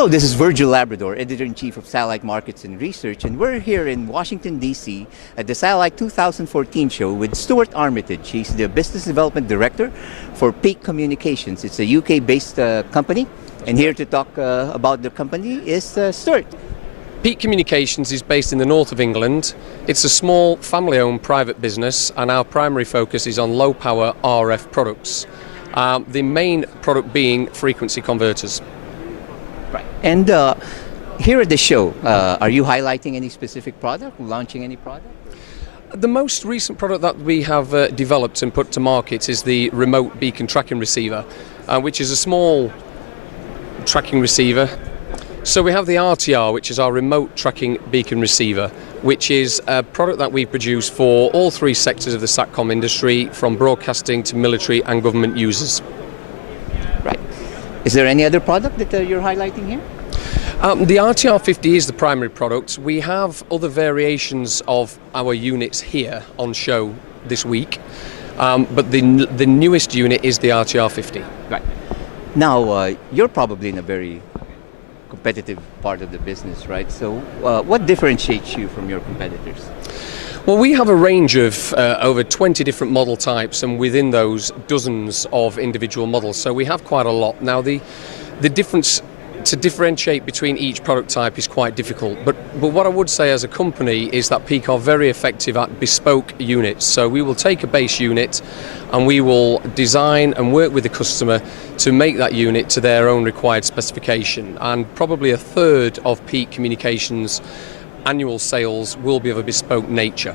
Hello, this is Virgil Labrador, Editor-in-Chief of Satellite Markets and Research, and we're here in Washington, D.C. at the Satellite 2014 show with Stuart Armitage. He's the Business Development Director for Peak Communications. It's a UK-based company, and here to talk about the company is Stuart. Peak Communications is based in the north of England. It's a small family-owned private business, and our primary focus is on low-power RF products. The main product being frequency converters. Right. And here at the show, are you highlighting any specific product, launching any product? The most recent product that we have developed and put to market is the remote beacon tracking receiver, which is a small tracking receiver. So we have the RTR, which is our remote tracking beacon receiver, which is a product that we produce for all three sectors of the SATCOM industry, from broadcasting to military and government users. Right. Is there any other product that you're highlighting here? The RTR50 is the primary product. We have other variations of our units here on show this week, but the newest unit is the RTR50. Right. Now, you're probably in a very competitive part of the business, right? So what differentiates you from your competitors? Well, we have a range of over 20 different model types, and within those, dozens of individual models. So we have quite a lot. Now, the difference to differentiate between each product type is quite difficult. But what I would say as a company is that Peak are very effective at bespoke units. So we will take a base unit and we will design and work with the customer to make that unit to their own required specification. And probably a third of Peak Communications annual sales will be of a bespoke nature.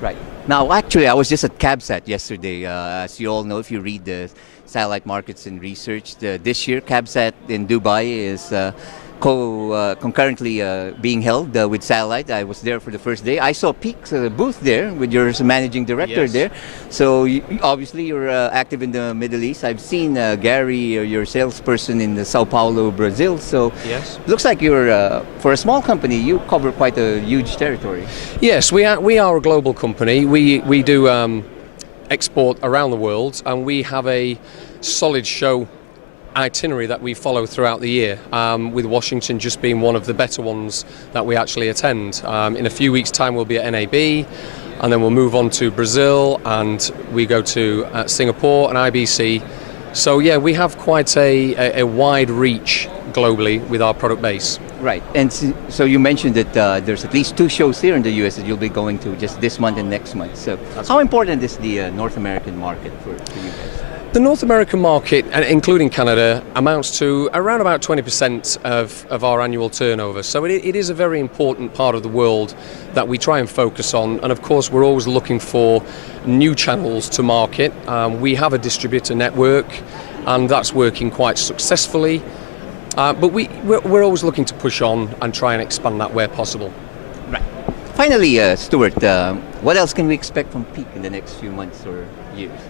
Right. Now, actually, I was just at CABSAT yesterday. As you all know, if you read the Satellite Markets and Research, this year CABSAT in Dubai is concurrently being held with Satellite. I was there for the first day. I saw Peak's booth there with your managing director. Yes. There. So obviously you're active in the Middle East. I've seen Gary, your salesperson, in the Sao Paulo, Brazil. So yes, looks like you're for a small company, you cover quite a huge territory. Yes, we are a global company. We do export around the world, and we have a solid show itinerary that we follow throughout the year, with Washington just being one of the better ones that we actually attend. In a few weeks' time we'll be at NAB, and then we'll move on to Brazil, and we go to Singapore and IBC. So yeah, we have quite a wide reach globally with our product base. Right, and so you mentioned that there's at least 2 shows here in the US that you'll be going to just this month and next month. So how important is the North American market for you guys? The North American market, including Canada, amounts to around about 20% of our annual turnover. So it is a very important part of the world that we try and focus on. And of course, we're always looking for new channels to market. We have a distributor network, and that's working quite successfully. But we're always looking to push on and try and expand that where possible. Right. Finally, Stuart, what else can we expect from Peak in the next few months or years?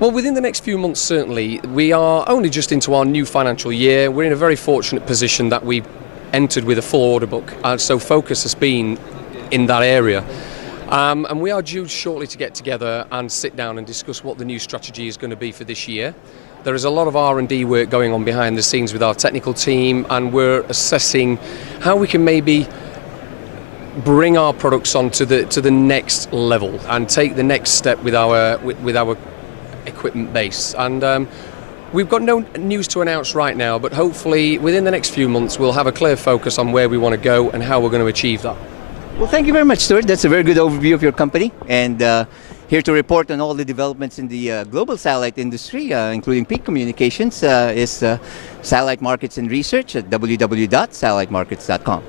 Well, within the next few months, certainly. We are only just into our new financial year. We're in a very fortunate position that we've entered with a full order book, and so focus has been in that area. And we are due shortly to get together and sit down and discuss what the new strategy is going to be for this year. There is a lot of R&D work going on behind the scenes with our technical team, and we're assessing how we can maybe bring our products on to the next level and take the next step with our equipment base. And we've got no news to announce right now, but hopefully within the next few months we'll have a clear focus on where we want to go and how we're going to achieve that. Well, thank you very much, Stuart. That's a very good overview of your company, and here to report on all the developments in the global satellite industry, including Peak Communications, is Satellite Markets and Research at www.satellitemarkets.com.